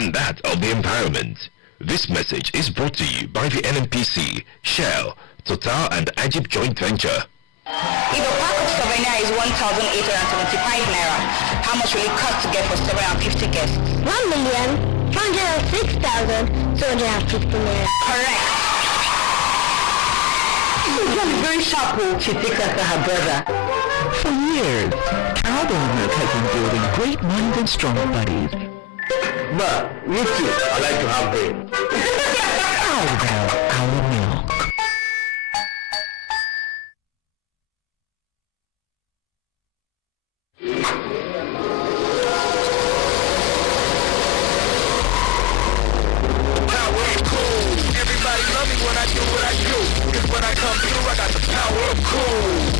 and that of the environment. This message is brought to you by the NNPC, Shell, Total and Ajib Joint Venture. If a pack of souvenir is 1,875 naira, how much will it cost to get for 750 guests? 1,406,250 naira. Correct. You're very sharp, she thinks after her brother. For years, Cowbell Milk has been building great minds and strong bodies. Ma, me too. I like to have brain. Cowbell, our milk. Everybody love me when I do what I do. Cause when I come through, I got the power of cool.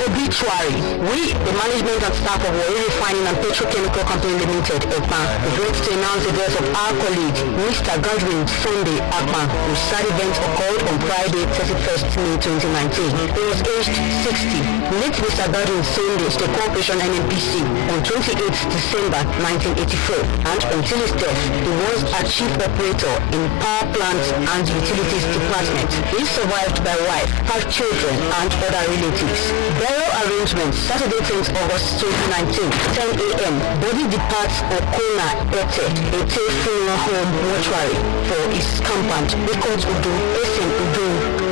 Obituary. We, the management and staff of Warri Refining and Petrochemical Company Limited, EPMA, regret to announce the death of our colleague, Mr. Godwin Sunday Akpan, whose sad event occurred on Friday, 31st May 2019. He was aged 60. Late Mr. Godwin Sunday to the Corporation NNPC on 28th December 1984, and until his death, he was a chief operator in Power Plants and Utilities Department. He is survived by wife, 5 children, and other relatives. Burial arrangements Saturday 10th August 2019, 10 a.m. Body departs Okona Ete, Ete Funeral Home Mortuary for his compound, Records Udu, Esen Udu,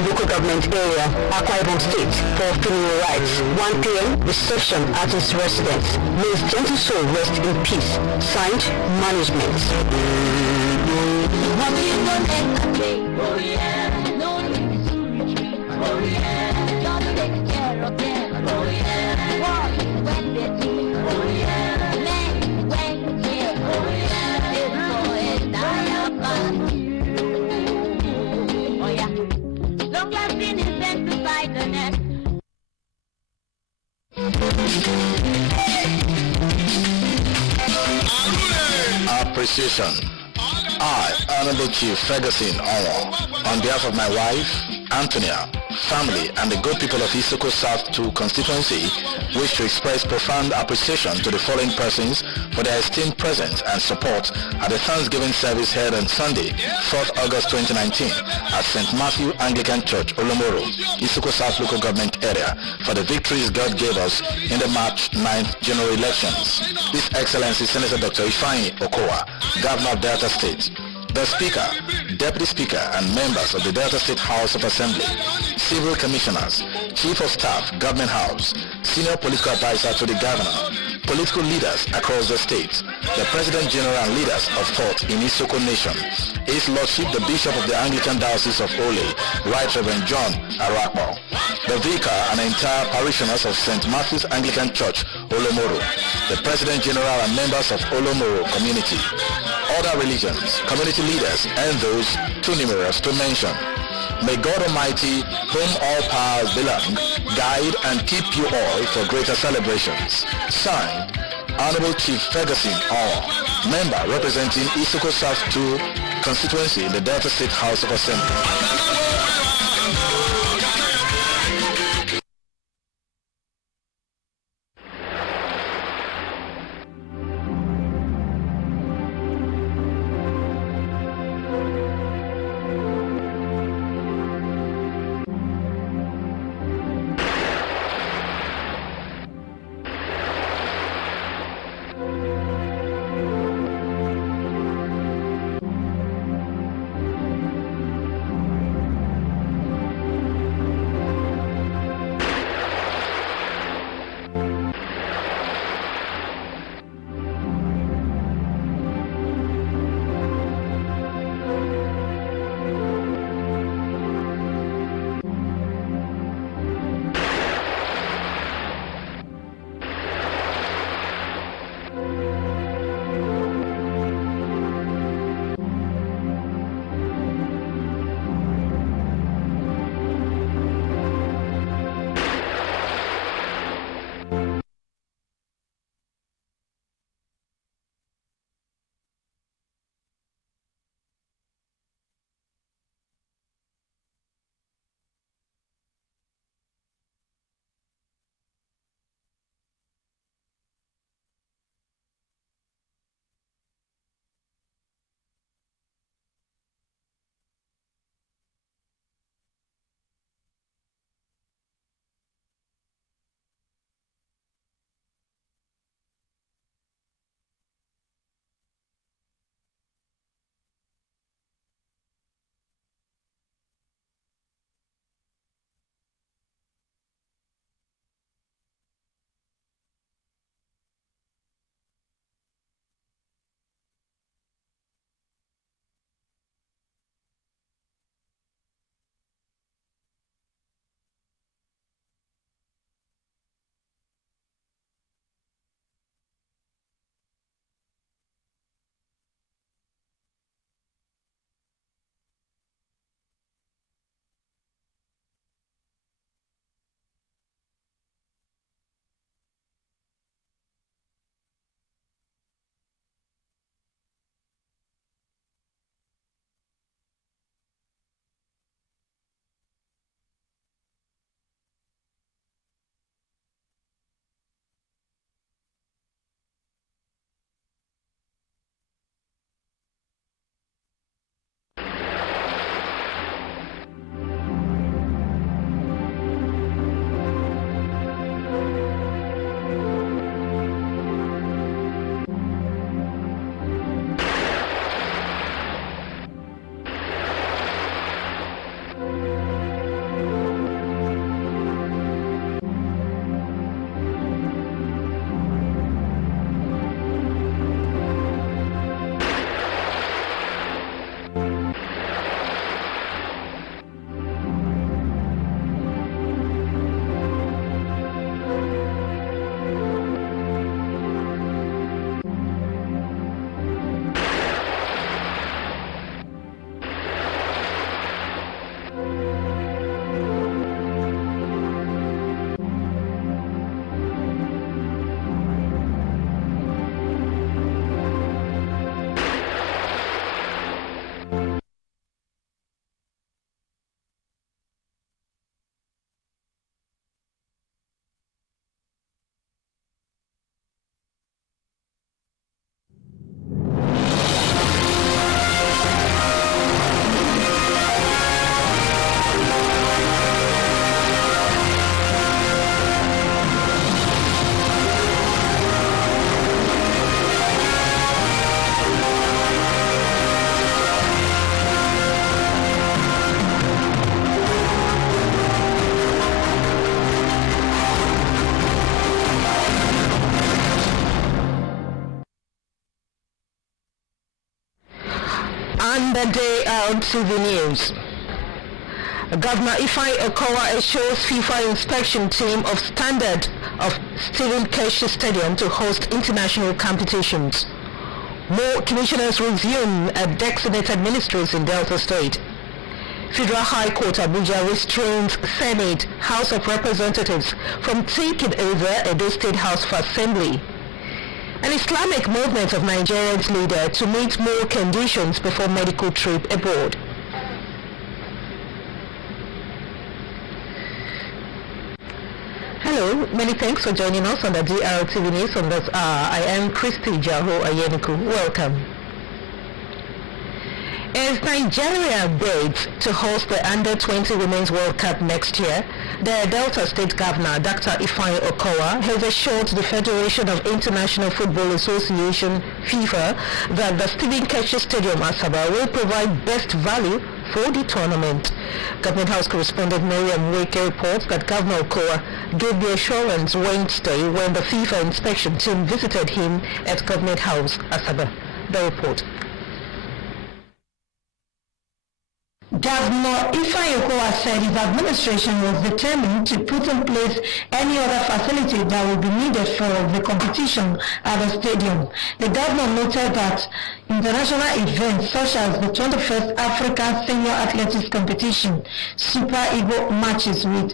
local government area, Akwa Ibom State, for funeral rites. 1 p.m. reception at his residence. May his gentle soul rest in peace. Signed, Management. Appreciation. I, Honorable Chief Ferguson Onwo, on behalf of my wife, Antonia, family, and the good people of Isoko South 2 constituency, wish to express profound appreciation to the following persons for their esteemed presence and support at the Thanksgiving service held on Sunday, 4th August 2019 at St. Matthew Anglican Church, Olomoro, Isoko South local government area, for the victories God gave us in the March 9th general elections. His Excellency Senator Dr. Ifeanyi Okowa, Governor of Delta State, the Speaker, Deputy Speaker, and members of the Delta State House of Assembly, Civil Commissioners, Chief of Staff, Government House, Senior Political Advisor to the Governor, political leaders across the state, the President General and leaders of thought in Isoko Nation, His Lordship the Bishop of the Anglican Diocese of Ole, Right Reverend John Arakpo, the Vicar and entire parishioners of St. Matthew's Anglican Church, Olomoro, the President General and members of Olomoro community, other religions, community leaders, and those too numerous to mention. May God Almighty, whom all powers belong, guide and keep you all for greater celebrations. Signed, Honorable Chief Ferguson Onwo, member representing Isoko South 2 constituency in the Delta State House of Assembly. On the Drtv News, Governor Ifeanyi Okowa assures FIFA inspection team of standard of Stephen Keshi Stadium to host international competitions. More commissioners resume at designated ministries in Delta State. Federal High Court Abuja restrains Senate, House of Representatives from taking over Edo State House of Assembly. An Islamic movement of Nigerians leader to meet more conditions before medical trip abroad. Hello, many thanks for joining us on the Drtv News on this hour. I am Christy Jaho Ayeniku. Welcome. As Nigeria bids to host the Under-20 Women's World Cup next year, the Delta State Governor, Dr. Ifeanyi Okowa, has assured the Federation of International Football Association, FIFA, that the Stephen Keshi Stadium Asaba will provide best value for the tournament. Government House correspondent Miriam Wake reports that Governor Okowa gave the assurance Wednesday when the FIFA inspection team visited him at Government House, Asaba. The report. Governor Ifeanyi Okowa said his administration was determined to put in place any other facility that would be needed for the competition at the stadium. The governor noted that international events such as the 21st African Senior Athletics Competition, Super Eagle matches with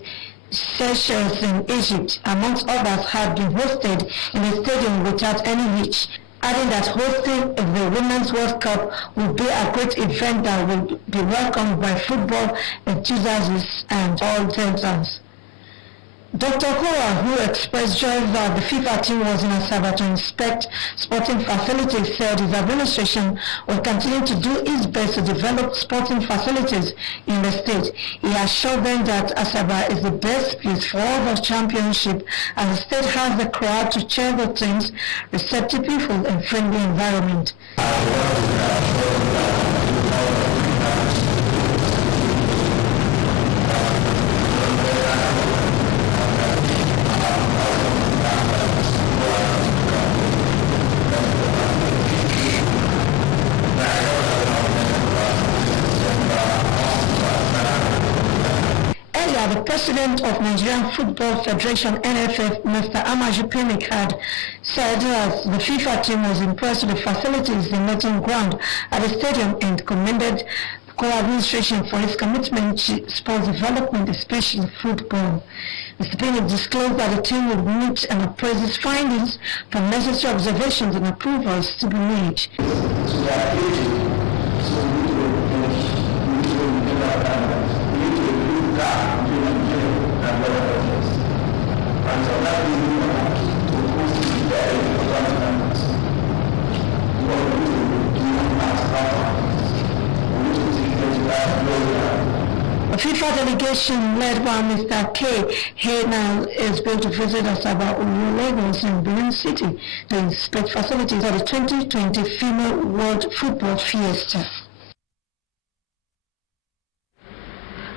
Seychelles in Egypt, amongst others, had been hosted in the stadium without any hitch, adding that hosting the Women's World Cup would be a great event that would be welcomed by football enthusiasts and all Deltans. Dr. Okowa, who expressed joy that the FIFA team was in Asaba to inspect sporting facilities, said his administration will continue to do its best to develop sporting facilities in the state. He assured them that Asaba is the best place for the championship, and the state has the crowd to cheer the teams, receptive people, and friendly environment. The president of Nigerian Football Federation, NFF, Mr. Amaju Pinnick, had said that the FIFA team was impressed with the facilities they met on ground at the stadium and commended the co-administration for its commitment to sports development, especially football. Mr. Pinnick disclosed that the team would meet and appraise its findings for necessary observations and approvals to be made. A FIFA delegation led by Mr. K. Haynal is going to visit Asaba, Lagos, and Benin City to inspect facilities for the 2020 Female World Football Fiesta.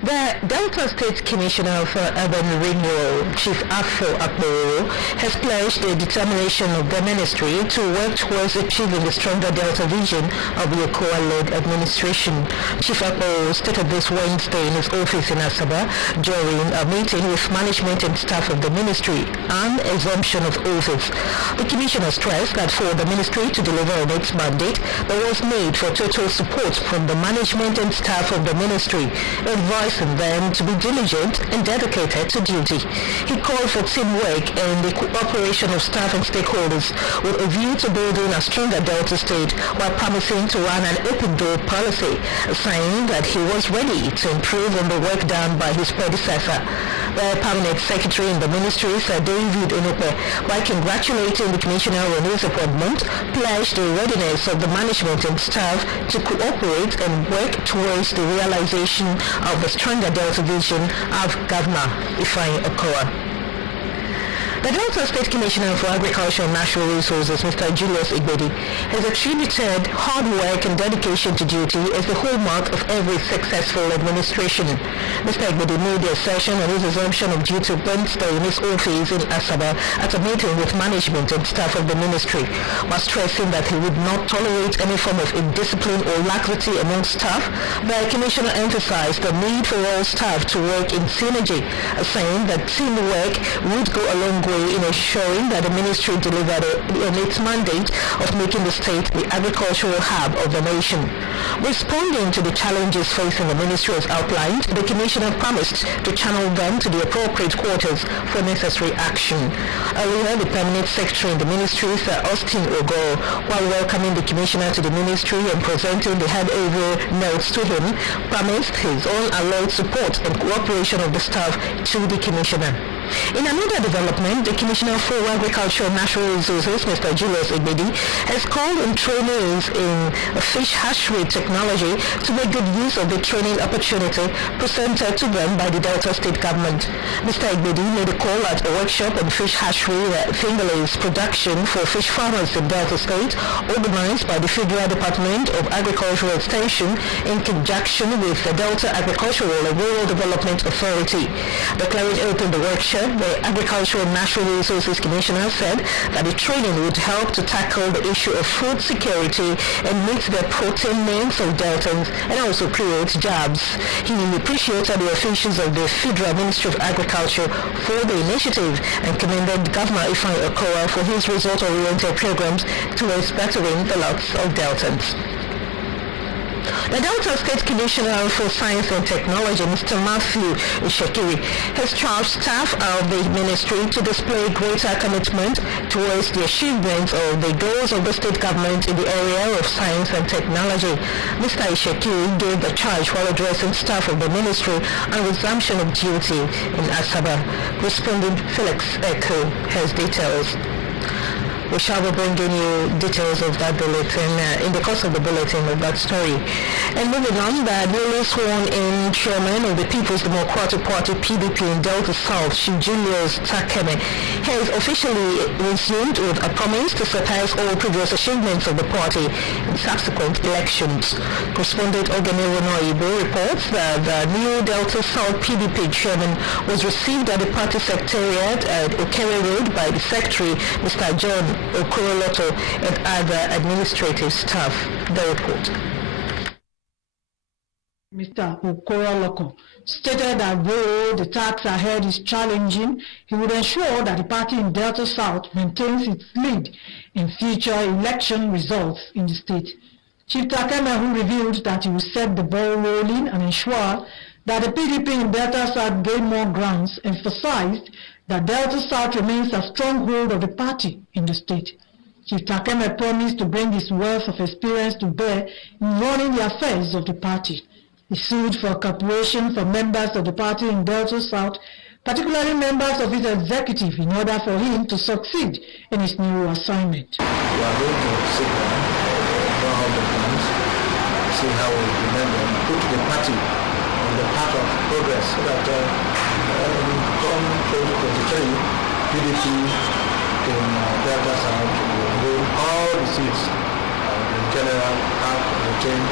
The Delta State Commissioner for Urban Renewal, Chief Afo Akporo, has pledged the determination of the ministry to work towards achieving the stronger Delta vision of the Okowa-led administration. Chief Akporo stated this Wednesday in his office in Asaba during a meeting with management and staff of the ministry on assumption of office. The Commissioner stressed that for the ministry to deliver on its mandate, there was need for total support from the management and staff of the ministry, advising them to be diligent and dedicated to duty. He called for teamwork and the cooperation of staff and stakeholders with a view to building a stronger Delta State while promising to run an open door policy, saying that he was ready to improve on the work done by his predecessor. The permanent secretary in the ministry, Sir David Onupe, while congratulating the commissioner on his appointment, pledged the readiness of the management and staff to cooperate and work towards the realization of the stronger Delta vision of Governor Ifeanyi Okowa. The Delta State Commissioner for Agriculture and Natural Resources, Mr. Julius Igbedi, has attributed hard work and dedication to duty as the hallmark of every successful administration. Mr. Igbedi made the assertion on his assumption of duty Wednesday in his office in Asaba at a meeting with management and staff of the ministry, while stressing that he would not tolerate any form of indiscipline or laxity among staff. The Commissioner emphasized the need for all staff to work in synergy, saying that teamwork would go a long way in ensuring that the ministry delivered on its mandate of making the state the agricultural hub of the nation. Responding to the challenges facing the ministry as outlined, the Commissioner promised to channel them to the appropriate quarters for necessary action. Earlier, the Permanent Secretary in the ministry, Sir Austin Ogo, while welcoming the Commissioner to the ministry and presenting the handover notes to him, promised his own alert support and cooperation of the staff to the Commissioner. In another development, the Commissioner for Agriculture and Natural Resources, Mr. Julius Igbedi, has called on trainees in fish hatchery technology to make good use of the training opportunity presented to them by the Delta State government. Mr. Igbedi made a call at a workshop on fish hatchery fingerlings production for fish farmers in Delta State, organized by the Federal Department of Agricultural Extension in conjunction with the Delta Agricultural and Rural Development Authority. Declaring open the workshop, the Agricultural and Natural Resources Commissioner said that the training would help to tackle the issue of food security and meet the protein needs of Deltans and also create jobs. He appreciated the officials of the Federal Ministry of Agriculture for the initiative and commended Governor Ifeanyi Okowa for his result-oriented programs towards bettering the lots of Deltans. The Delta State Commissioner for Science and Technology, Mr. Matthew Ishekiri, has charged staff of the ministry to display greater commitment towards the achievement of the goals of the state government in the area of science and technology. Mr. Ishekiri gave the charge while addressing staff of the ministry on resumption of duty in Asaba. Respondent Felix Echo has details. We shall be bringing you details of that bulletin in the course of the bulletin of that story. And moving on, the newly sworn-in chairman of the People's Democratic Party (PDP) in Delta South, Julius Takeme, has officially resumed with a promise to surpass all previous achievements of the party in subsequent elections. Correspondent Ogene Wonoibo reports that the new Delta South PDP chairman was received at the party secretariat at Okere Road by the secretary, Mr. John Okoroloto, and other administrative staff. The report. Mr. Okoroloko stated that though the task ahead is challenging, he would ensure that the party in Delta South maintains its lead in future election results in the state. Chief Takeme, who revealed that he will set the ball rolling and ensure that the PDP in Delta South gain more grounds, emphasized that Delta South remains a stronghold of the party in the state. Chief Takeme promised to bring his wealth of experience to bear in running the affairs of the party. He sued for cooperation from members of the party in Delta South, particularly members of his executive, in order for him to succeed in his new assignment. We are going to sit down, draw out the plans, see how we implement them, put the party on the path of progress so that come 2023, PDP in Delta South will hold all the seats in general half of the chain.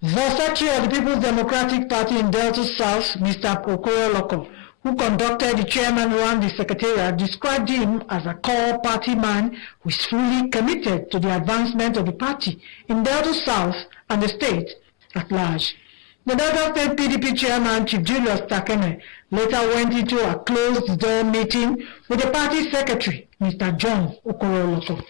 The Secretary of the People's Democratic Party in Delta South, Mr. Okoroloko, who conducted the chairman around the secretariat, described him as a core party man who is fully committed to the advancement of the party in Delta South and the state at large. The Delta State PDP chairman, Chief Julius Takeme, later went into a closed-door meeting with the party secretary, Mr. John Okoroloko.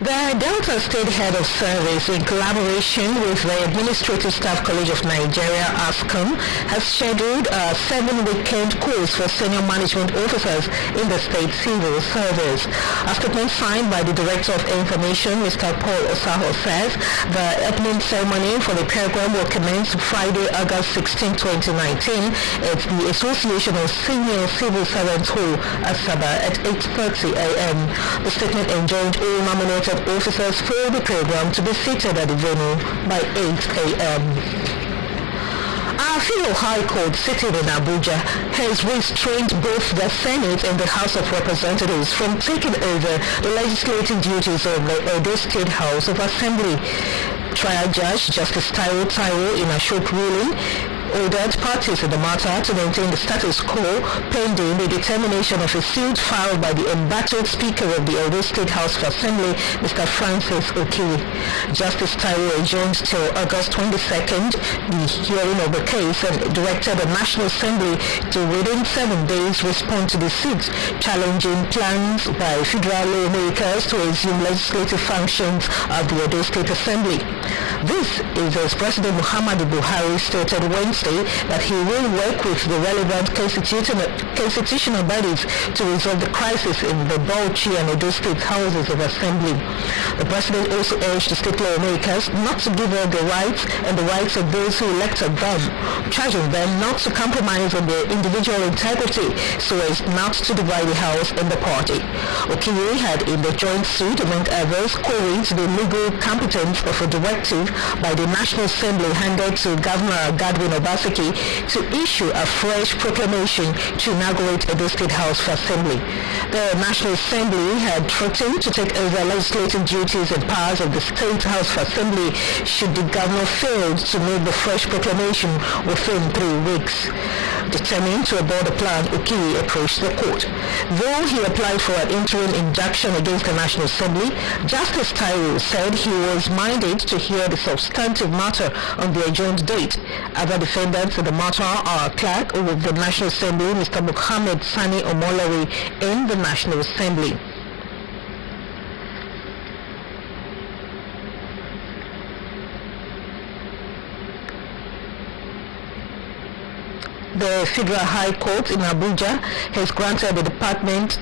The Delta State Head of Service, in collaboration with the Administrative Staff College of Nigeria, ASCOM, has scheduled a 7-weekend course for senior management officers in the state civil service. A statement signed by the Director of Information, Mr. Paul Osaho, says the opening ceremony for the program will commence Friday, August 16, 2019 at the Association of Senior Civil Servants Hall, Asaba, at 8:30 a.m. The statement enjoined all nominated instructed officers for the program to be seated at the venue by 8 a.m. Our federal High Court sitting in Abuja has restrained both the Senate and the House of Representatives from taking over the legislative duties of the Edo State House of Assembly. Trial Judge Justice Taiwo in a short ruling ordered parties in the matter to maintain the status quo pending the determination of a suit filed by the embattled Speaker of the Edo State House of Assembly, Mr. Francis Oki. Justice Taiwo adjourned till August 22nd the hearing of the case and directed the National Assembly to within 7 days respond to the suit, challenging plans by federal lawmakers to resume legislative functions of the Edo State Assembly. This is as President Muhammadu Buhari stated Wednesday that he will work with the relevant constitutional bodies to resolve the crisis in the Bauchi and Edo State Houses of Assembly. The President also urged the state lawmakers not to give up their rights and the rights of those who elected them, charging them not to compromise on their individual integrity so as not to divide the House and the party. Okiye had in the joint suit, among others, queried the legal competence of a directive by the National Assembly handed to Governor Godwin Obaseki to issue a fresh proclamation to inaugurate Edo State House of Assembly. The National Assembly had threatened to take over legislative duties and powers of the State House of Assembly should the governor fail to make the fresh proclamation within 3 weeks. Determined to abort the plan, Okiye approached the court. Though he applied for an interim injunction against the National Assembly, Justice Taiwo said he was minded to hear the substantive matter on the adjourned date. Other defendants in the matter are clerk with the National Assembly, Mr. Mohammed Sani Omolari, in the National Assembly. The Federal High Court in Abuja has granted the department.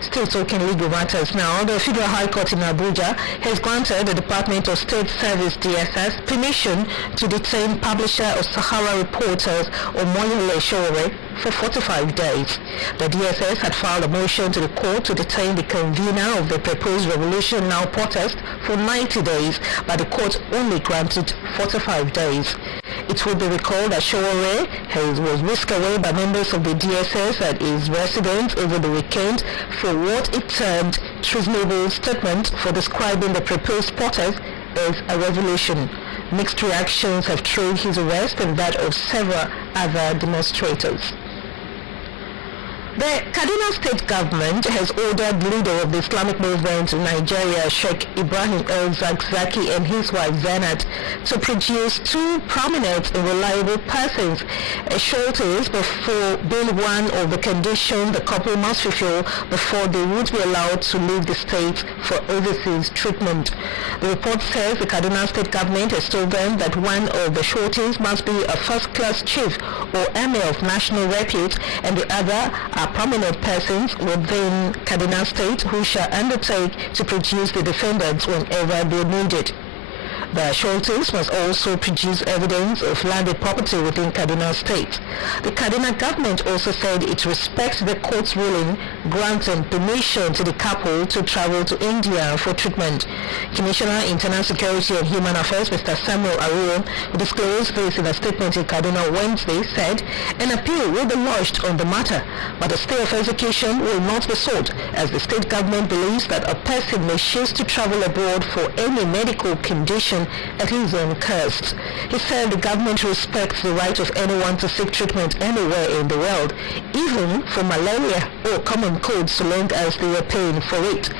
Still talking legal matters now, the Federal High Court in Abuja has granted the Department of State Service DSS permission to detain publisher of Sahara Reporters Omoyele Sowore for 45 days. The DSS had filed a motion to the court to detain the convener of the proposed Revolution Now protest for 90 days, but the court only granted 45 days. It will be recalled that Sowore was whisked away by members of the DSS at his residence over the weekend for what it termed treasonable statement for describing the proposed protest as a revolution. Mixed reactions have trailed his arrest and that of several other demonstrators. The Kaduna State government has ordered the leader of the Islamic movement in Nigeria, Sheikh Ibrahim el-Zakzaki, and his wife Zainat to produce 2 prominent and reliable persons as sureties before being one of the conditions the couple must fulfill before they would be allowed to leave the state for overseas treatment. The report says the Kaduna State government has told them that one of the sureties must be a first-class chief or emir of national repute, and the other are prominent persons within Kaduna State who shall undertake to produce the defendants whenever they are needed. The sureties must also produce evidence of landed property within Kaduna State. The Kaduna government also said it respects the court's ruling granting permission to the couple to travel to India for treatment. Commissioner Internal Security and Human Affairs Mr. Samuel Aruro, who disclosed this in a statement in Kaduna Wednesday, said an appeal will be lodged on the matter, but a stay of execution will not be sought as the state government believes that a person may choose to travel abroad for any medical condition at his own cost. He said the government respects the right of anyone to seek treatment anywhere in the world, even for malaria or common cold, so long as they are paying for it.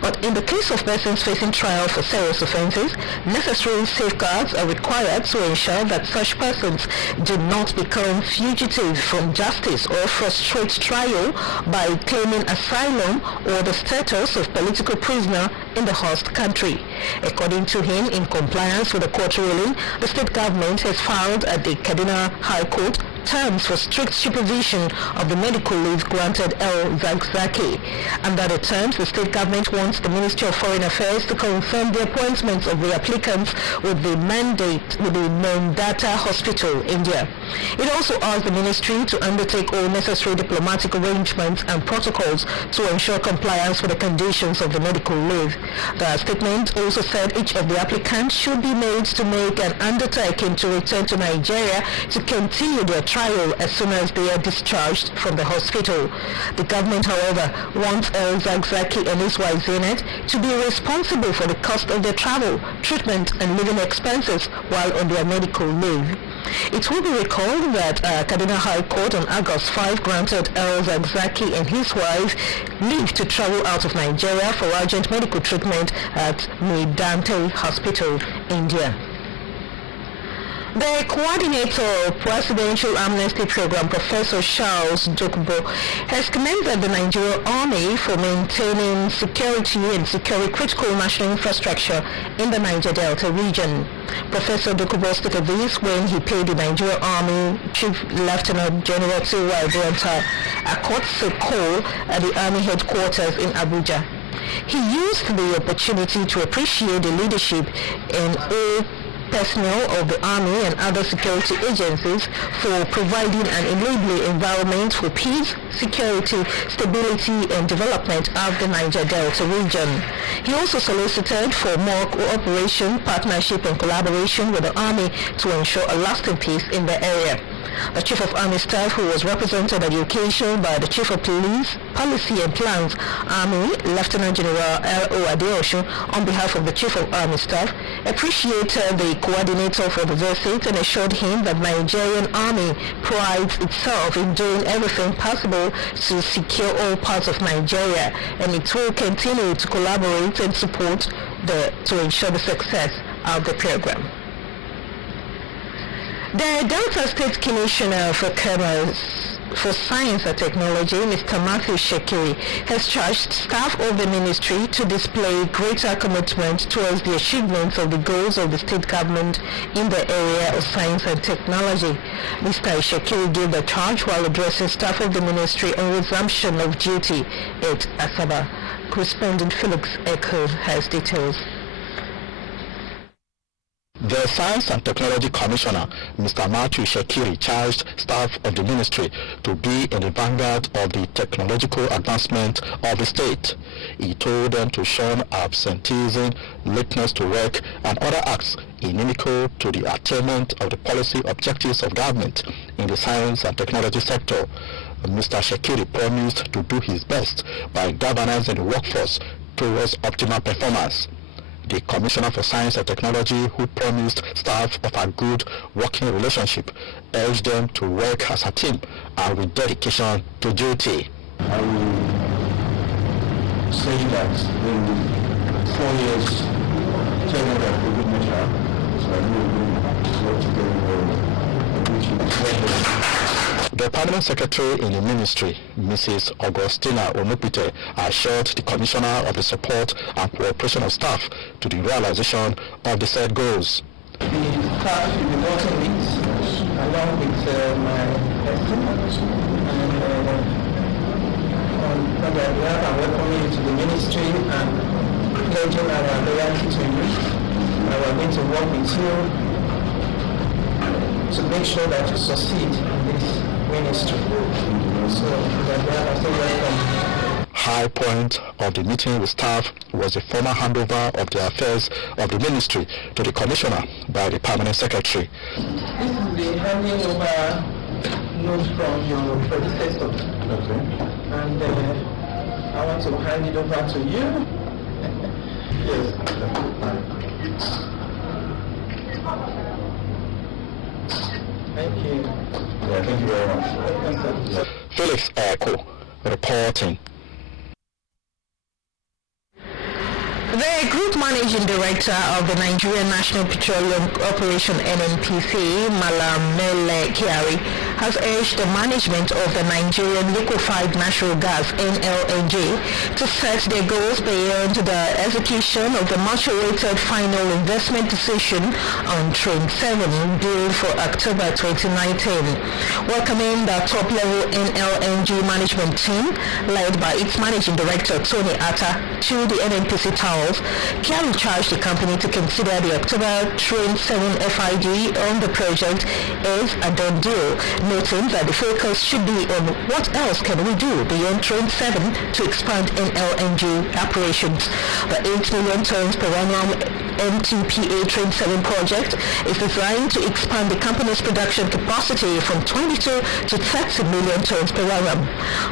But in the case of persons facing trial for serious offences, necessary safeguards are required to ensure that such persons do not become fugitive from justice or frustrate trial by claiming asylum or the status of political prisoner in the host country. According to him, in compliance with the court ruling, the state government has filed at the Kaduna High Court terms for strict supervision of the medical leave granted el-Zakzaki. Under the terms, the state government wants the Ministry of Foreign Affairs to confirm the appointments of the applicants with the mandate with the Mandata Hospital, India. It also asked the ministry to undertake all necessary diplomatic arrangements and protocols to ensure compliance with the conditions of the medical leave. The statement also said each of the applicants should be made to make an undertaking to return to Nigeria to continue their trial as soon as they are discharged from the hospital. The government, however, wants El Zakzaki and his wife Zainat to be responsible for the cost of their travel, treatment and living expenses while on their medical leave. It will be recalled that Kaduna High Court on August 5 granted El Zakzaki and his wife leave to travel out of Nigeria for urgent medical treatment at Medante Hospital, India. The coordinator of Presidential Amnesty Program, Professor Charles Dokubo, has commended the Nigerian Army for maintaining security and securing critical national infrastructure in the Niger Delta region. Professor Dokubo stated this when he paid the Nigerian Army Chief Lieutenant General T.Y. Brenta a courtesy call at the Army headquarters in Abuja. He used the opportunity to appreciate the leadership and all personnel of the Army and other security agencies for providing an enabling environment for peace, security, stability and development of the Niger Delta region. He also solicited for more cooperation, partnership and collaboration with the Army to ensure a lasting peace in the area. The Chief of Army Staff, who was represented at the occasion by the Chief of Police, Policy and Plans, Army, Lieutenant General L.O. Adeosho, on behalf of the Chief of Army Staff, appreciated the coordinator for the visit and assured him that Nigerian Army prides itself in doing everything possible to secure all parts of Nigeria, and it will continue to collaborate and support to ensure the success of the program. The Delta State Commissioner for Commerce, for Science and Technology, Mr. Matthew Shekiri, has charged staff of the ministry to display greater commitment towards the achievements of the goals of the state government in the area of science and technology. Mr. Shekiri gave the charge while addressing staff of the ministry on resumption of duty at Asaba. Correspondent Felix Echo has details. The Science and Technology Commissioner, Mr. Matthew Shekiri, charged staff of the ministry to be in the vanguard of the technological advancement of the state. He told them to shun absenteeism, lateness to work, and other acts inimical to the attainment of the policy objectives of government in the science and technology sector. Mr. Shekiri promised to do his best by galvanizing the workforce towards optimal performance. The Commissioner for Science and Technology, who promised staff of a good working relationship, urged them to work as a team and with dedication to duty. I will say that in the 4 years tenure that we will measure, so I know we will work together very. The Permanent Secretary in the Ministry, Mrs. Augustina Onupite, assured the Commissioner of the support and cooperation of staff to the realization of the said goals. The staff will be working with, along with my estimates, and on their behalf, I'm welcoming you to the ministry and pledging our loyalty to you. And we're going to work with you to make sure that you succeed in this ministry. So, I say welcome. High point of the meeting with staff was the formal handover of the affairs of the ministry to the Commissioner by the Permanent Secretary. This is the handing over note from your predecessor. Okay. And I want to hand it over to you. Yes. Thank you. Yeah, thank you very much. Felix Echo reporting. The Group Managing Director of the Nigerian National Petroleum Corporation (NNPC), Malam Mele Kiari, has urged the management of the Nigerian Liquefied Natural Gas (NLNG) to set their goals beyond the execution of the much-awaited final investment decision on Train 7 due for October 2019. Welcoming the top-level NLNG management team led by its managing director Tony Atta to the NNPC Towers, Kyari charged the company to consider the October Train 7 FID on the project is a done deal, noting that the focus should be on what else can we do beyond Train 7 to expand NLNG operations. The 8 million tons per annum MTPA Train 7 project is designed to expand the company's production capacity from 22 to 30 million tons per annum.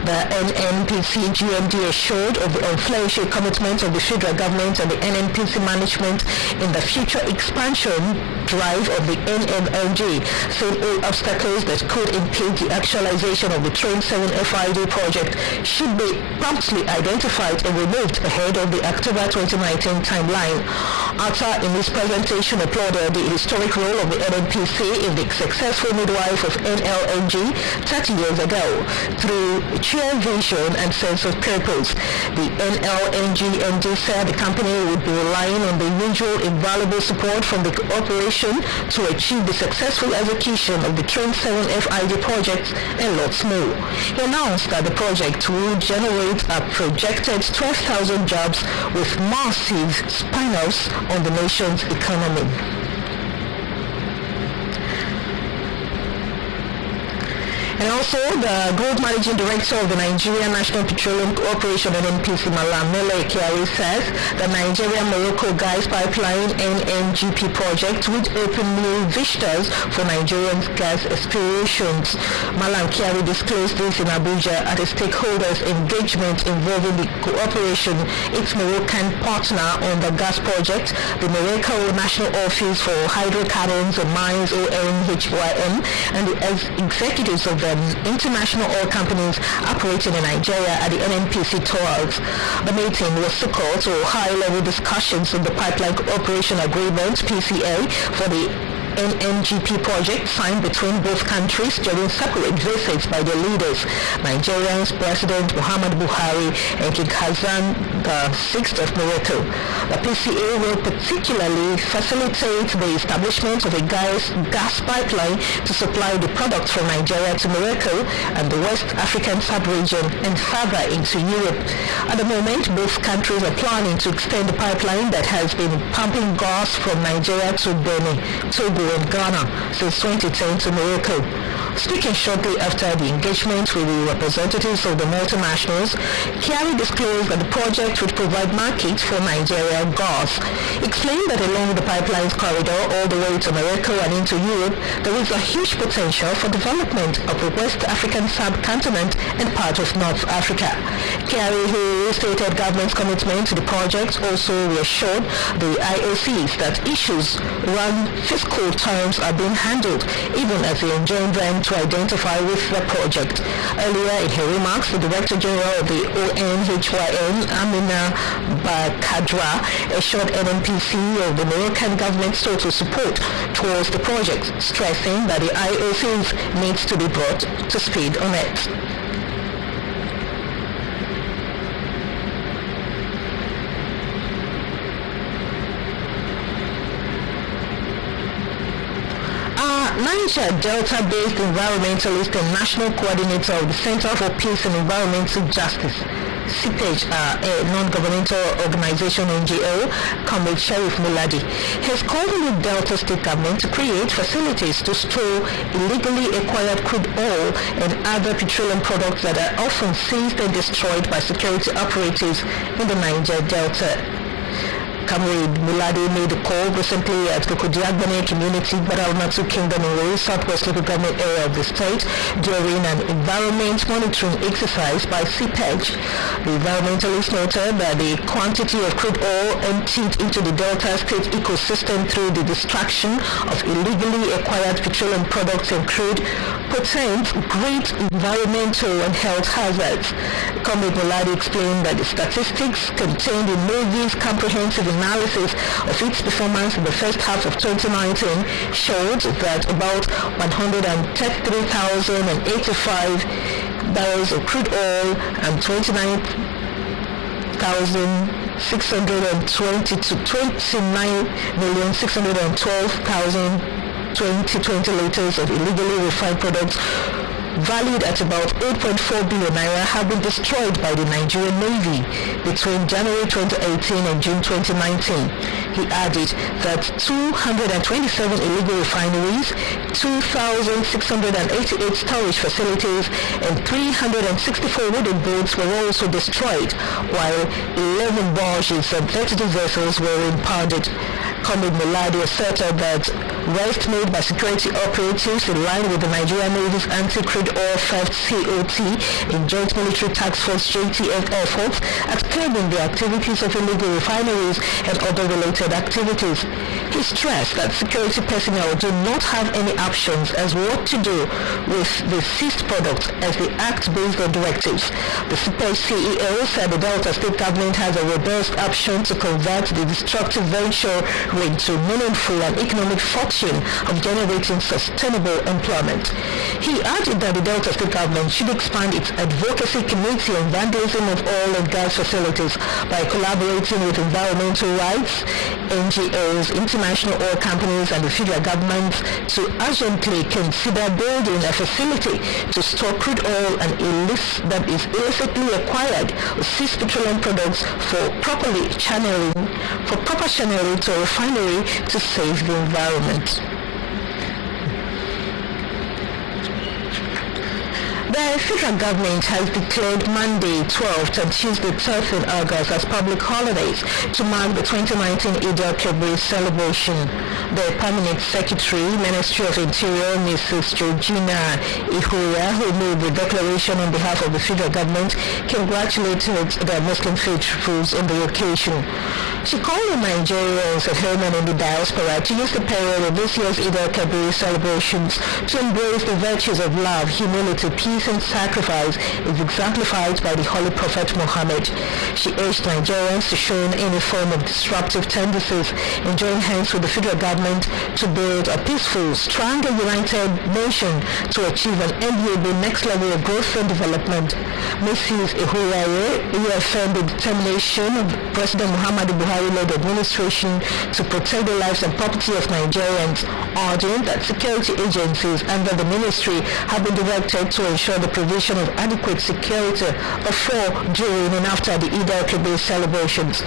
The NNPC GMD assured of the unflinching commitment of the federal government and the NNPC management in the future expansion drive of the NNNG, saying all obstacles that could impede the actualization of the Train 7 FID project should be promptly identified and removed ahead of the October 2019 timeline. Atta, in his presentation, applauded the historic role of the NNPC in the successful midwife of NLNG 30 years ago through sheer vision and sense of purpose. The NLNG MD said the company would be relying on the usual invaluable support from the operation to achieve the successful execution of the Train 7 FID project and lots more. He announced that the project would generate a projected 12,000 jobs with massive spin-offs on the nation's economy. And also, the Group Managing Director of the Nigerian National Petroleum Corporation (NNPC), Malam Mele Kyari, says the Nigeria-Morocco Gas Pipeline (NNGP) project would open new vistas for Nigerian gas explorations. Malam Kyari disclosed this in Abuja at a stakeholders' engagement involving the cooperation its Moroccan partner on the gas project, the Morocco National Office for Hydrocarbons and Mines (ONHYM), and the executives of the international oil companies operating in Nigeria at the NNPC Towers. The meeting was equal to high-level discussions on the Pipeline Cooperation Agreement (PCA) for the NNGP project signed between both countries during separate visits by their leaders, Nigeria's President Muhammad Buhari and King Hassan VI of Morocco. The PCA will particularly facilitate the establishment of a gas pipeline to supply the products from Nigeria to Morocco and the West African sub-region and further into Europe. At the moment, both countries are planning to extend the pipeline that has been pumping gas from Nigeria to Benin, Togo and Ghana since 2010 to Morocco. Speaking shortly after the engagement with the representatives of the multinationals, Kyari disclosed that the project would provide markets for Nigeria gas. He explained that along the pipeline's corridor all the way to Morocco and into Europe, there is a huge potential for development of the West African subcontinent and part of North Africa. Kyari, who stated government's commitment to the project, also reassured the IOCs that issues around fiscal terms are being handled, even as they enjoin them to identify with the project. Earlier in her remarks, the Director General of the ONHYM, Amina Bakadra, assured NNPC of the Moroccan government's total support towards the project, stressing that the IOCs needs to be brought to speed on it. Niger Delta-based environmentalist and national coordinator of the Center for Peace and Environmental Justice, CPEJ, a non-governmental organization NGO, Comrade Sheriff Muladi, has called on the Delta State government to create facilities to store illegally acquired crude oil and other petroleum products that are often seized and destroyed by security operatives in the Niger Delta. Comrade Muladi made a call recently at Kokodiagbane Community, Baramatu Kingdom in the southwest local government area of the state during an environment monitoring exercise by CPEJ. The environmentalist noted that the quantity of crude oil emptied into the Delta State ecosystem through the destruction of illegally acquired petroleum products and crude portends great environmental and health hazards. Comrade Moladi explained that the statistics contained in Navy's comprehensive analysis of its performance in the first half of 2019 showed that about 133,085 barrels of crude oil and 29,620 to 29,612,020 liters of illegally refined products valued at about 8.4 billion naira have been destroyed by the Nigerian Navy between January 2018 and June 2019. He added that 227 illegal refineries, 2,688 storage facilities, and 364 wooden boats were also destroyed, while 11 barges and 32 vessels were impounded. Comrade Moladi asserted that arrests made by security operatives in line with the Nigerian Navy's anti-crude oil theft COT in Joint Military Task Force JTF efforts at curbing the activities of illegal refineries and other related activities. He stressed that security personnel do not have any options as what to do with the seized products as they act based on directives. The CPEC CEO said the Delta State government has a robust option to convert the destructive venture into meaningful and economic fortune of generating sustainable employment. He added that the Delta State government should expand its advocacy committee on vandalism of oil and gas facilities by collaborating with environmental rights, NGOs, international oil companies and the federal government to urgently consider building a facility to store crude oil and that is illicitly acquired or seized petroleum products for proper channeling to a refinery to save the environment. The federal government has declared Monday 12th and Tuesday 13th August as public holidays to mark the 2019 Eid al-Kabir celebration. The Permanent Secretary, Ministry of Interior, Mrs. Georgina Ihuria, who made the declaration on behalf of the federal government, congratulated the Muslim faithfuls on the occasion. She called on Nigerians at home and in the diaspora to use the period of this year's Eid al-Kabir celebrations to embrace the virtues of love, humility, peace and sacrifice is exemplified by the Holy Prophet Muhammad. She urged Nigerians to shun any form of disruptive tendencies and join hands with the federal government to build a peaceful, strong and united nation to achieve an enviable next level of growth and development. Mrs. Ihuraye reaffirmed the determination of President Muhammadu Buhari-led administration to protect the lives and property of Nigerians, urging that security agencies under the ministry have been directed to ensure the provision of adequate security before, during and after the Eid al-Kabir celebrations.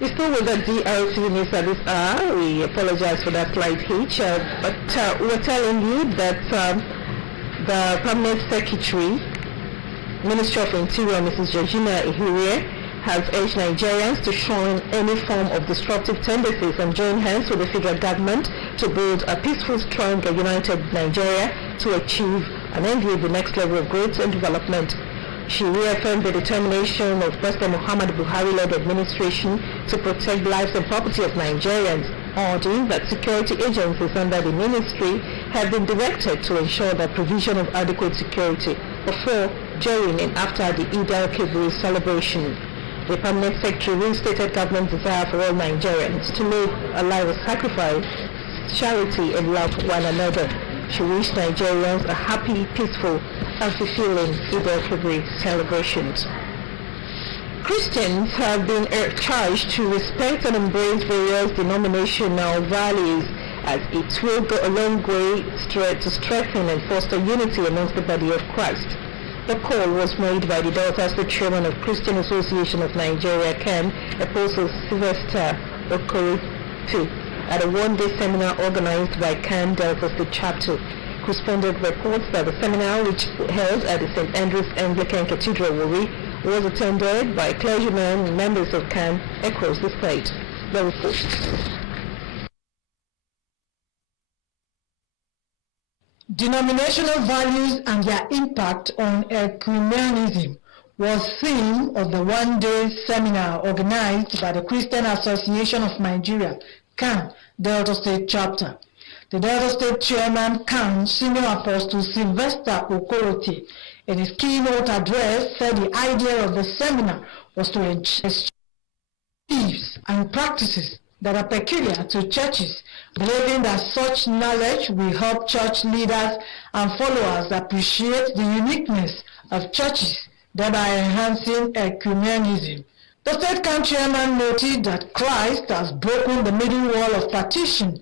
We're still with the DRTV news at this hour. We apologize for that slight hitch, but we're telling you that the Permanent Secretary, Ministry of Interior, Mrs. Georgina Ihurie, has urged Nigerians to shun any form of disruptive tendencies and join hands with the federal government to build a peaceful, strong and united Nigeria to achieve and enviable the next level of growth and development. She reaffirmed the determination of President Muhammadu Buhari-led administration to protect lives and property of Nigerians, urging that security agencies under the ministry have been directed to ensure the provision of adequate security before, during and after the Eid al-Kabir celebration. The Permanent Secretary restated government's desire for all Nigerians to live a life of sacrifice, charity and love for one another. She wished Nigerians a happy, peaceful and fulfilling Eid al-Kabir celebrations. Christians have been charged to respect and embrace various denominational values as it will go a long way to strengthen and foster unity amongst the body of Christ. The call was made by the Delta State Chairman of Christian Association of Nigeria, CAN, Apostle Sylvester Okorotu, at a one-day seminar organized by CAN Delta State Chapter. Correspondent reports that the seminar, which held at the St. Andrew's Anglican Cathedral, Warri, was attended by clergymen and members of CAN across the state. the report. Denominational values and their impact on ecumenism was theme of the one-day seminar organized by the Christian Association of Nigeria, CAN, Delta State Chapter. The Delta State Chairman, CAN, Senior Apostle Sylvester Okorote, in his keynote address said the idea of the seminar was to exchange beliefs and practices that are peculiar to churches, believing that such knowledge will help church leaders and followers appreciate the uniqueness of churches, thereby enhancing ecumenism. The State Camp Chairman noted that Christ has broken the middle wall of partition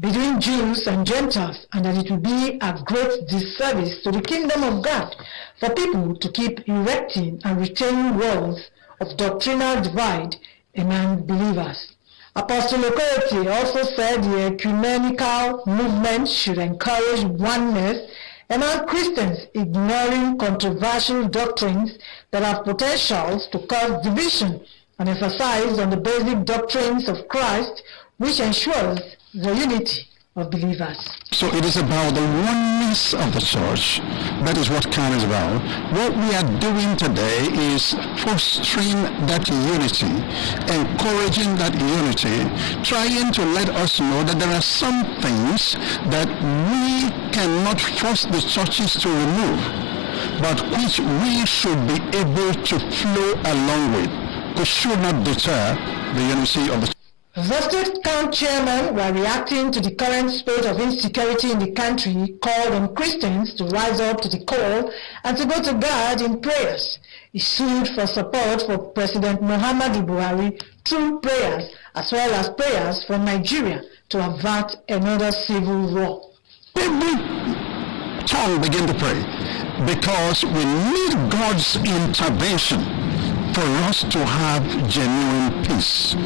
between Jews and Gentiles, and that it will be a great disservice to the kingdom of God for people to keep erecting and retaining walls of doctrinal divide among believers. Apostle Okorote also said the ecumenical movement should encourage oneness among Christians, ignoring controversial doctrines that have potentials to cause division, and emphasize on the basic doctrines of Christ, which ensures the unity of believers. So it is about the oneness of the church. That is what CAN is about. What we are doing today is fostering that unity, encouraging that unity, trying to let us know that there are some things that we cannot force the churches to remove, but which we should be able to flow along with, which should not deter the unity of the church. The State Camp Chairman, while reacting to the current spate of insecurity in the country, called on Christians to rise up to the call and to go to God in prayers. He sued for support for President Muhammadu Buhari through prayers, as well as prayers for Nigeria to avert another civil war. Every tongue begin to pray, because we need God's intervention for us to have genuine peace.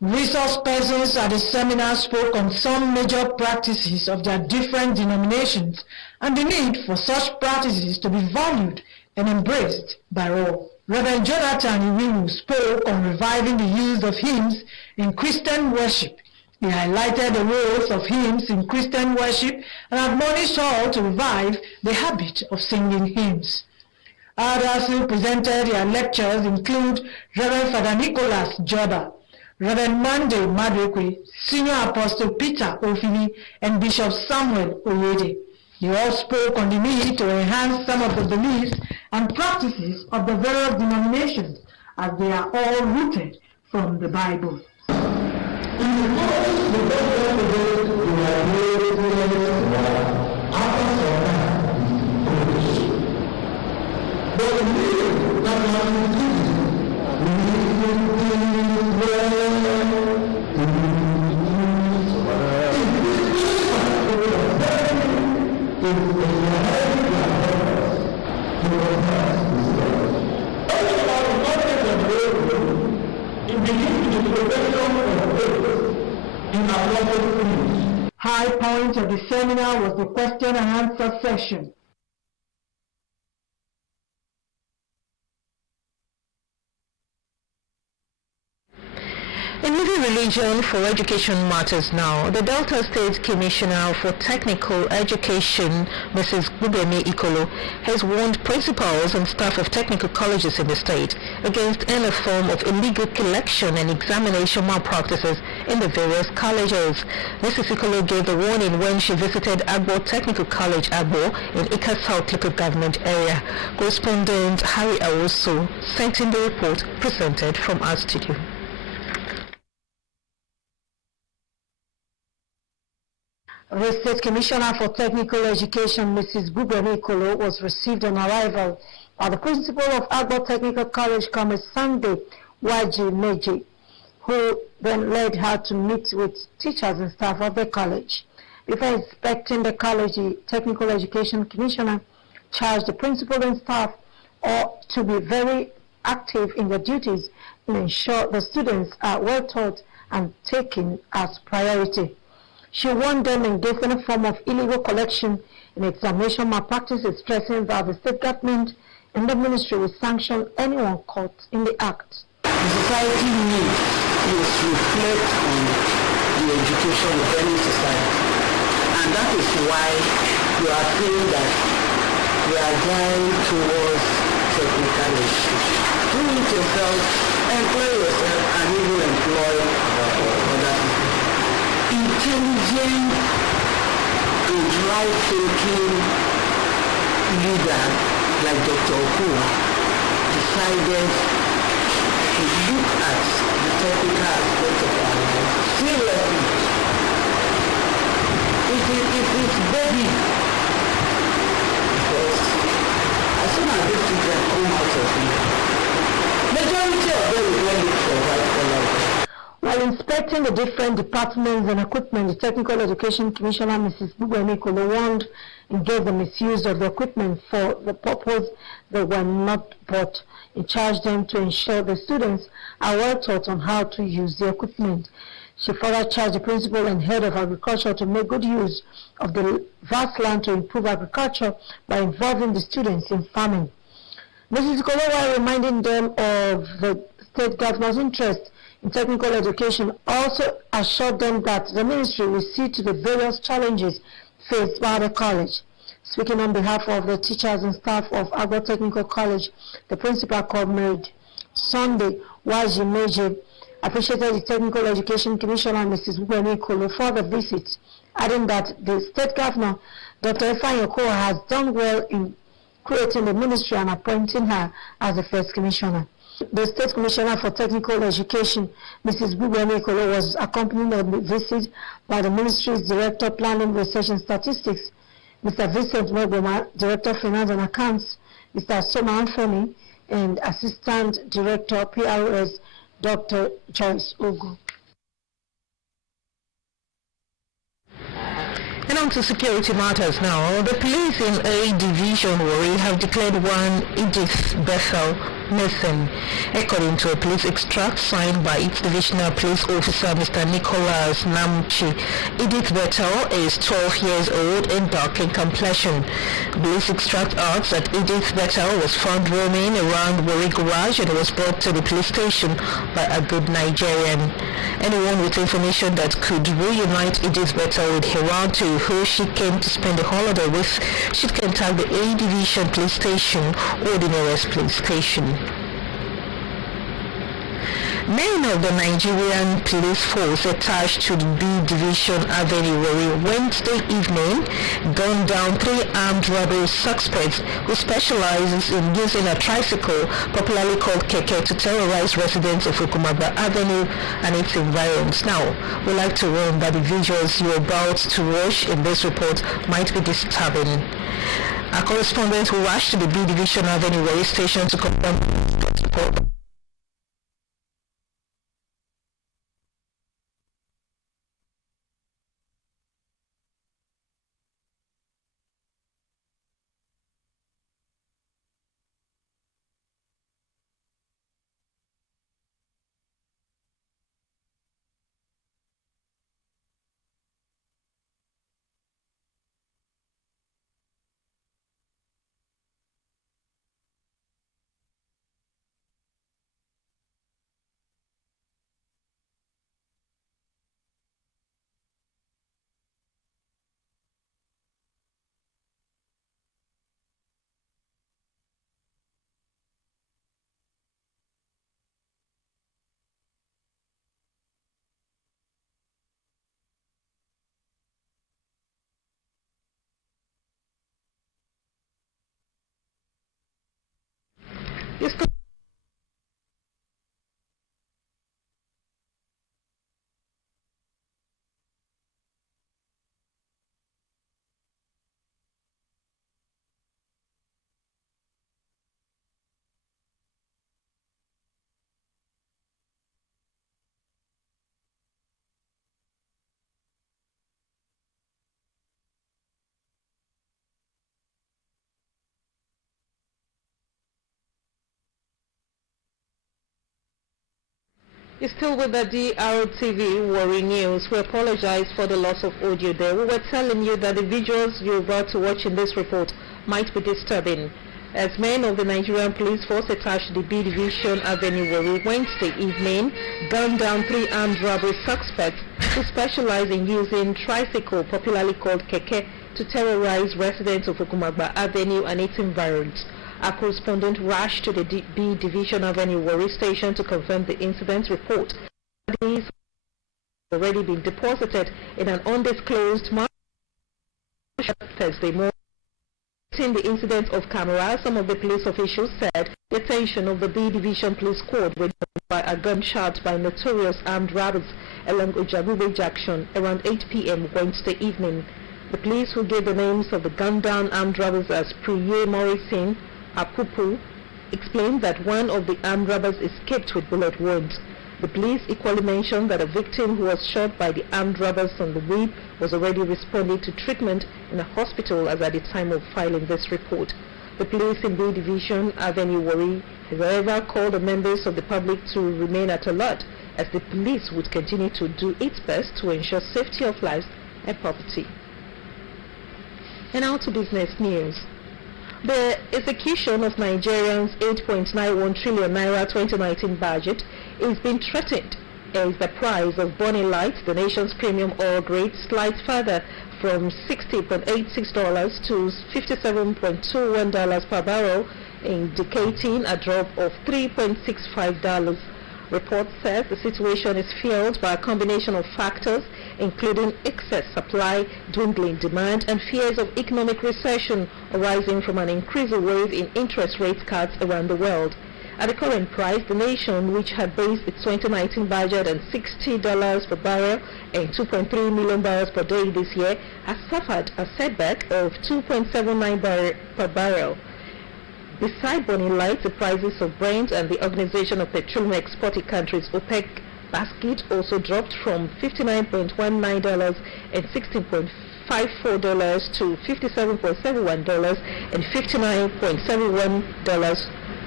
Resource persons at the seminar spoke on some major practices of their different denominations and the need for such practices to be valued and embraced by all. Reverend Jonathan Iwiwu spoke on reviving the use of hymns in Christian worship. He highlighted the roles of hymns in Christian worship and admonished all to revive the habit of singing hymns. Others who presented their lectures include Reverend Father Nicholas Joba, Reverend Monday Madwekwe, Senior Apostle Peter Ofili, and Bishop Samuel Oyede. They all spoke on the need to enhance some of the beliefs and practices of the various denominations, as they are all rooted from the Bible. High point of the seminar was the question and answer session. In moving religion for education matters now, the Delta State Commissioner for Technical Education, Mrs. Gbubemi Ikolo, has warned principals and staff of technical colleges in the state against any form of illegal collection and examination malpractices in the various colleges. Mrs. Ikolo gave the warning when she visited Agbo Technical College, Agbo, in Ika South Local Government Area. Correspondent Harry Awoso sent in the report presented from our studio. The State Commissioner for Technical Education, Mrs. Gbubemi Ikolo, was received on arrival by the principal of Agbo Technical College, Comrade Sunday Waji Meji, who then led her to meet with teachers and staff of the college. Before inspecting the college, the Technical Education Commissioner charged the principal and staff to be very active in their duties and ensure the students are well taught and taken as priority. She warned them against any form of illegal collection and examination malpractices, stressing that the state government and the ministry will sanction anyone caught in the act. The society needs must reflect on the education of any society. And that is why you are seeing that we are going towards technical education. Do it yourself, employ yourself, and even employ other people. Intelligent and right-thinking leader like Dr. Okua decided to look at the technical aspect of our life seriously. It's very, because as soon as these children come out of it, majority of them will look for white collar. While inspecting the different departments and equipment, the Technical Education Commissioner, Mrs. Bugwemikolo, warned against the misuse of the equipment for the purpose they were not bought. He charged them to ensure the students are well taught on how to use the equipment. She further charged the principal and head of agriculture to make good use of the vast land to improve agriculture by involving the students in farming. Mrs. Kolo, while reminding them of the state governor's interest in technical education, also assured them that the ministry will see to the various challenges faced by the college. Speaking on behalf of the teachers and staff of Agro-Technical College, the principal, Comrade Sunday Wajimeje, appreciated the Technical Education Commissioner, Mrs. Bugwemikolo, for the visit, adding that the state governor, Dr. Ifeanyi Okowa, has done well in creating the ministry and appointing her as the first commissioner. The State Commissioner for Technical Education, Mrs. Bugwemikolo, was accompanied on the visit by the Ministry's Director, Planning, Research and Statistics, Mr. Vincent Mogoma, Director of Finance and Accounts, Mr. Soma Anthony, and Assistant Director, PRS, Dr. Joyce Ogu. And on to security matters now. The police in A Division Warri have declared one Edith Bethel missing. According to a police extract signed by its divisional police officer, Mr. Nicholas Namchi, Edith Bethel is 12 years old and dark in complexion. Police extract adds that Edith Bethel was found roaming around Warri Garage and was brought to the police station by a good Nigerian. Anyone with information that could reunite Edith Bethel with Herantu, who she came to spend the holiday with, should contact the A Division Police Station or the nearest police station. Men of the Nigerian police force attached to the B Division Avenue Warri Wednesday evening gunned down 3 armed robbery suspects who specializes in using a tricycle, popularly called keke, to terrorize residents of Ukumaba Avenue and its environs. Now, we'd like to warn that the visuals you're about to watch in this report might be disturbing. Our correspondent who rushed to the B Division Avenue Warri station to confirm the report. You're still with the Drtv Warri News. We apologize for the loss of audio there. We were telling you that the visuals you're about to watch in this report might be disturbing. as men of the Nigerian Police Force attached to the B Division Avenue Warri Wednesday evening gunned down 3 armed robbery suspects who specialize in using tricycle, popularly called keke, to terrorize residents of Okumagba Avenue and its environs. Our correspondent rushed to the B Division Avenue Warri station to confirm the incident report. These have already been deposited in an undisclosed market Thursday morning. In the incident of camera, some of the police officials said the attention of the B Division Police Squad was by a gunshot by notorious armed robbers along Ojagube Junction around 8 p.m. Wednesday evening. The police, who gave the names of the gunned-down armed robbers as Priye Morrison, Apupu, explained that one of the armed robbers escaped with bullet wounds. The police equally mentioned that a victim who was shot by the armed robbers on the way was already responding to treatment in a hospital as at the time of filing this report. The police in B Division Avenue Warri has however called on members of the public to remain at alert, as the police would continue to do its best to ensure safety of lives and property. And now to business news. The execution of Nigeria's 8.91 trillion naira 2019 budget is being threatened as the price of Bonny Light, the nation's premium oil grade, slides further from $60.86 to $57.21 per barrel, indicating a drop of $3.65. Report says the situation is fueled by a combination of factors, including excess supply, dwindling demand, and fears of economic recession arising from an increasing wave in interest rate cuts around the world. At the current price, the nation, which had based its 2019 budget on $60 per barrel and 2.3 million barrels per day this year, has suffered a setback of 2.79 per barrel. Beside Bonny Light, the prices of Brent and the Organization of Petroleum Exporting Countries OPEC basket also dropped from $59.19 and $16.54 to $57.71 and $59.71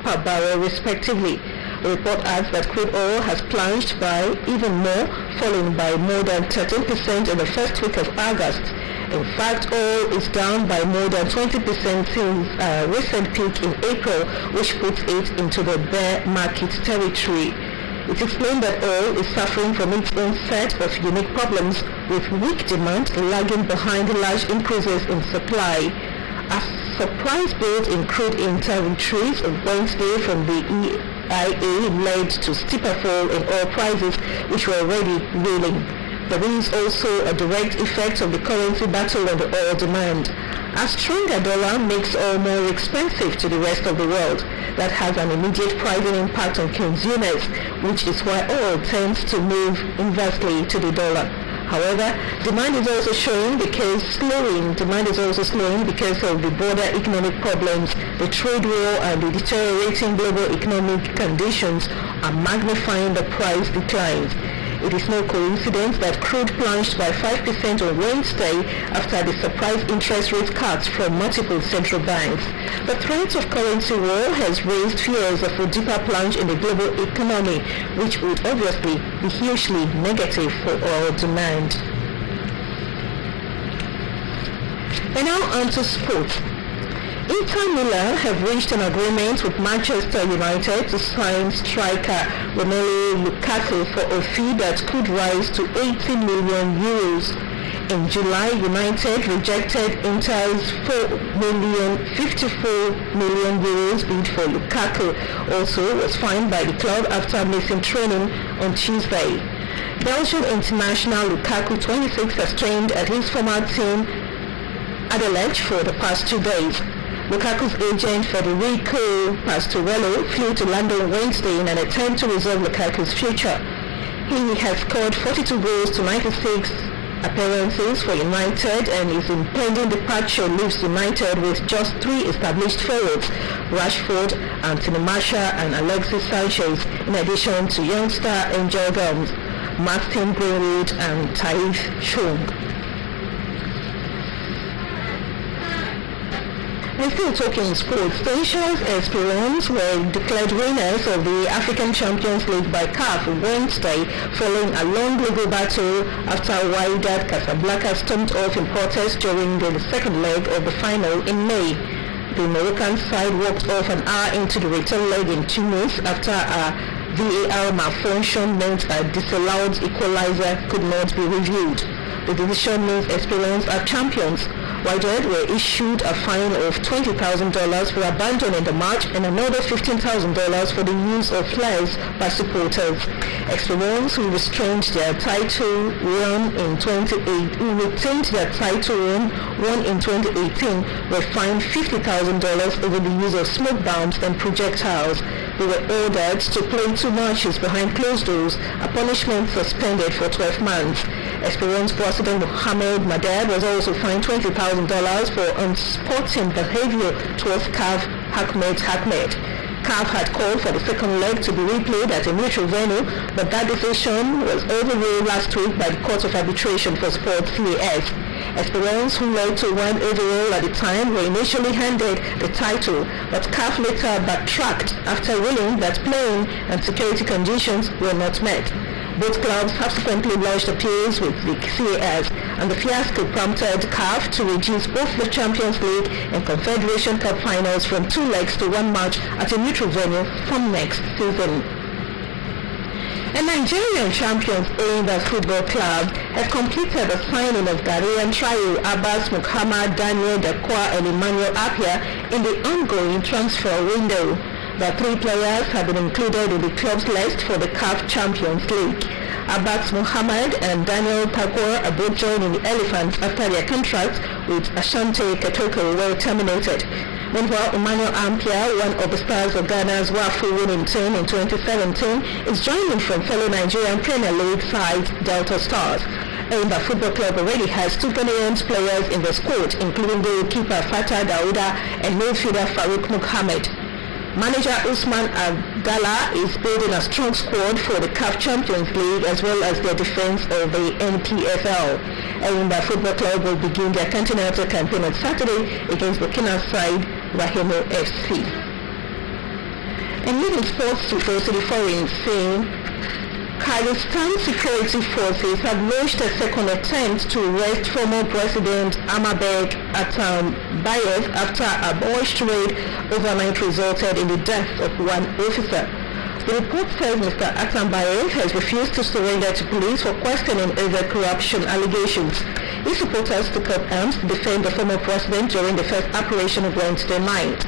per barrel respectively. The report adds that crude oil has plunged by even more, falling by more than 13% in the first week of August. In fact, oil is down by more than 20% since a recent peak in April, which puts it into the bear market territory. It explained that oil is suffering from its own set of unique problems, with weak demand lagging behind large increases in supply. A surprise build in crude inventories on Wednesday from the EIA led to steeper fall in oil prices, which were already reeling. There is also a direct effect of the currency battle on the oil demand. A stronger dollar makes oil more expensive to the rest of the world. That has an immediate pricing impact on consumers, which is why oil tends to move inversely to the dollar. However, demand is also slowing because of the broader economic problems. The trade war and the deteriorating global economic conditions are magnifying the price declines. It is no coincidence that crude plunged by 5% on Wednesday after the surprise interest rate cuts from multiple central banks. The threat of currency war has raised fears of a deeper plunge in the global economy, which would obviously be hugely negative for oil demand. And now on to sports. Inter Milan have reached an agreement with Manchester United to sign striker Romelu Lukaku for a fee that could rise to 80 million euros. In July, United rejected Inter's 54 million euros bid for Lukaku. Also was fined by the club after missing training on Tuesday. Belgian international Lukaku, 26, has trained at his former team Anderlecht for the past 2 days. Lukaku's agent Federico Pastorello flew to London Wednesday in an attempt to resolve Lukaku's future. He has scored 42 goals to 96 appearances for United, and his impending departure leaves United with just 3 established forwards, Rashford, Anthony Martial and Alexis Sanchez, in addition to youngster Angel Gomes, Martin Greenwood and Taif Chung. And still talking sports, the Asians Esperance were declared winners of the African Champions League by CAF Wednesday, following a long legal battle after Wydad Casablanca stormed off in protest during the second leg of the final in May. The Moroccan side walked off an hour into the return leg in Tunis after a VAR malfunction meant a disallowed equalizer could not be reviewed. The decision means Esperance are champions. Wydad were issued a fine of $20,000 for abandoning the match and another $15,000 for the use of flares by supporters. Esperance, who retained their title won in 2018, were fined $50,000 over the use of smoke bombs and projectiles. They were ordered to play 2 matches behind closed doors, a punishment suspended for 12 months. Esperance President Mohamed Madad was also fined $20,000 for unsporting behavior towards CAF Ahmed. CAF had called for the second leg to be replayed at a neutral venue, but that decision was overruled last week by the Court of Arbitration for Sport CAS. Esperance, who led to 1 overall at the time, were initially handed the title, but CAF later backtracked after ruling that playing and security conditions were not met. Both clubs subsequently lodged appeals with the CAS, and the fiasco prompted CAF to reduce both the Champions League and Confederation Cup finals from 2 legs to 1 match at a neutral venue from next season. And Nigerian champions Enyimba Football Club have completed the signing of Ghanaian trio Abbas Muhammad, Daniel Dakwa and Emmanuel Appiah in the ongoing transfer window. The 3 players have been included in the club's list for the CAF Champions League. Abbas Muhammad and Daniel Dakwa are both joining the Elephants after their contracts with Asante Kotoko were terminated. Meanwhile, Emmanuel Appiah, one of the stars of Ghana's WAFU winning team in 2017, is joining from fellow Nigerian Premier League side Delta Stars. Enyimba Football Club already has 2 Ghanaian players in the squad, including goalkeeper Fatah Dauda and midfielder Farouk Mohammed. Manager Usman Abdallah is building a strong squad for the CAF Champions League as well as their defense of the NPFL. Enyimba Football Club will begin their continental campaign on Saturday against Burkina side Rahemo FC. And leading sports to go to the foreign scene, Kyrgyzstan security forces have launched a second attempt to arrest former President Almazbek Atambayev after a boyish raid overnight resulted in the death of 1 officer. The report says Mr. Atambayev has refused to surrender to police for questioning over corruption allegations. His supporters took up arms to defend the former president during the first operation of Wednesday night.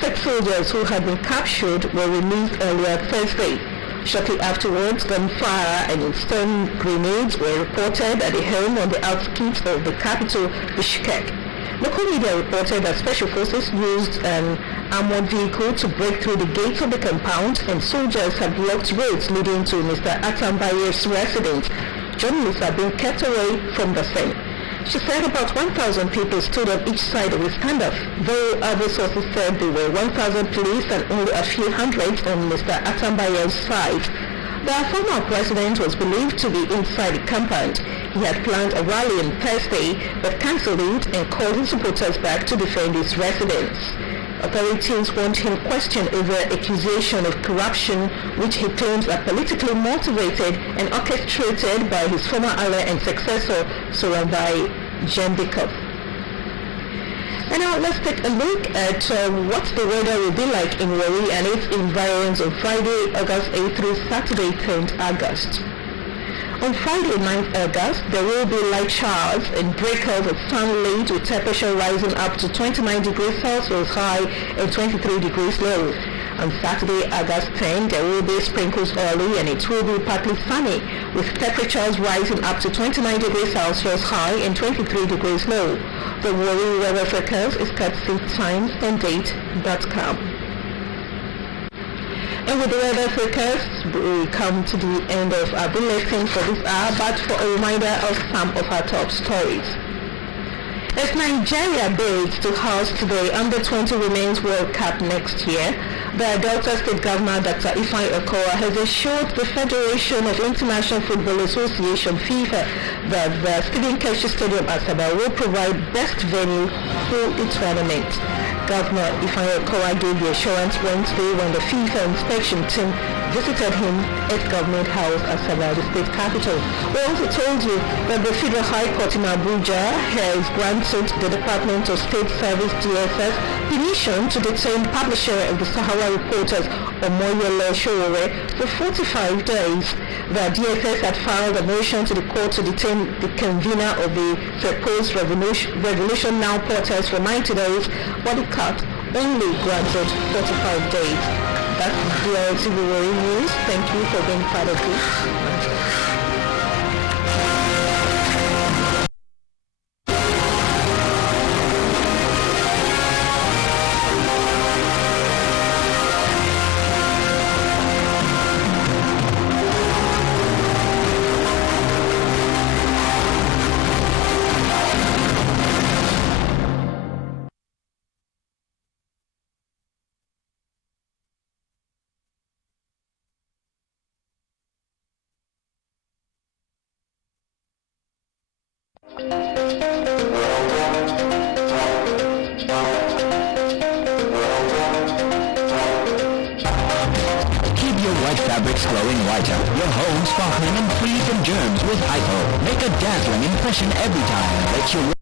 6 soldiers who had been captured were released earlier Thursday. Shortly afterwards, gunfire and stun grenades were reported at a home on the outskirts of the capital, Bishkek. Local media reported that special forces used an armored vehicle to break through the gates of the compound, and soldiers have blocked roads leading to Mr. Atambayev's residence. Journalists are being kept away from the scene. She said about 1,000 people stood on each side of the standoff, though other sources said there were 1,000 police and only a few hundreds on Mr. Atambayev's side. The former president was believed to be inside the compound. He had planned a rally on Thursday, but cancelled it and called his supporters back to defend his residence. Authorities want him questioned over accusation of corruption, which he claims are politically motivated and orchestrated by his former ally and successor, Soronbay Jendikov. And now let's take a look at what the weather will be like in Warri and its environs on Friday, August 8th through Saturday, 10th August. On Friday, 9th August, there will be light showers and breakouts of sunlight with temperature rising up to 29 degrees Celsius high and 23 degrees low. On Saturday, August 10, there will be sprinkles early and it will be partly sunny, with temperatures rising up to 29 degrees Celsius high and 23 degrees low. The Warri weather forecast is courtesy timesandDate.com. And with the weather forecast, we come to the end of our bulletin for this hour, but for a reminder of some of our top stories. As Nigeria bids to host the Under-20 Women's World Cup next year, the Delta State Governor, Dr. Ifeanyi Okowa, has assured the Federation of International Football Association, FIFA, that the Stephen Keshi Stadium Asaba will provide best venue for the tournament. Governor Ifeanyi Okowa gave the assurance Wednesday when the FIFA inspection team visited him at Government House at Sabah, the state capital. We also told you that the Federal High Court in Abuja has granted the Department of State Service DSS permission to detain publisher of the Sahara Reporters, Omoyele Sowore, for 45 days. The DSS had filed a motion to the court to detain the convener of the proposed Revolution Now protest for 90 days, but the court only granted 45 days. That's the Drtv news. Thank you for being part of this. Keep your white fabrics glowing whiter, your home sparkling and free from germs with Hypo. Make a dazzling impression every time. Let your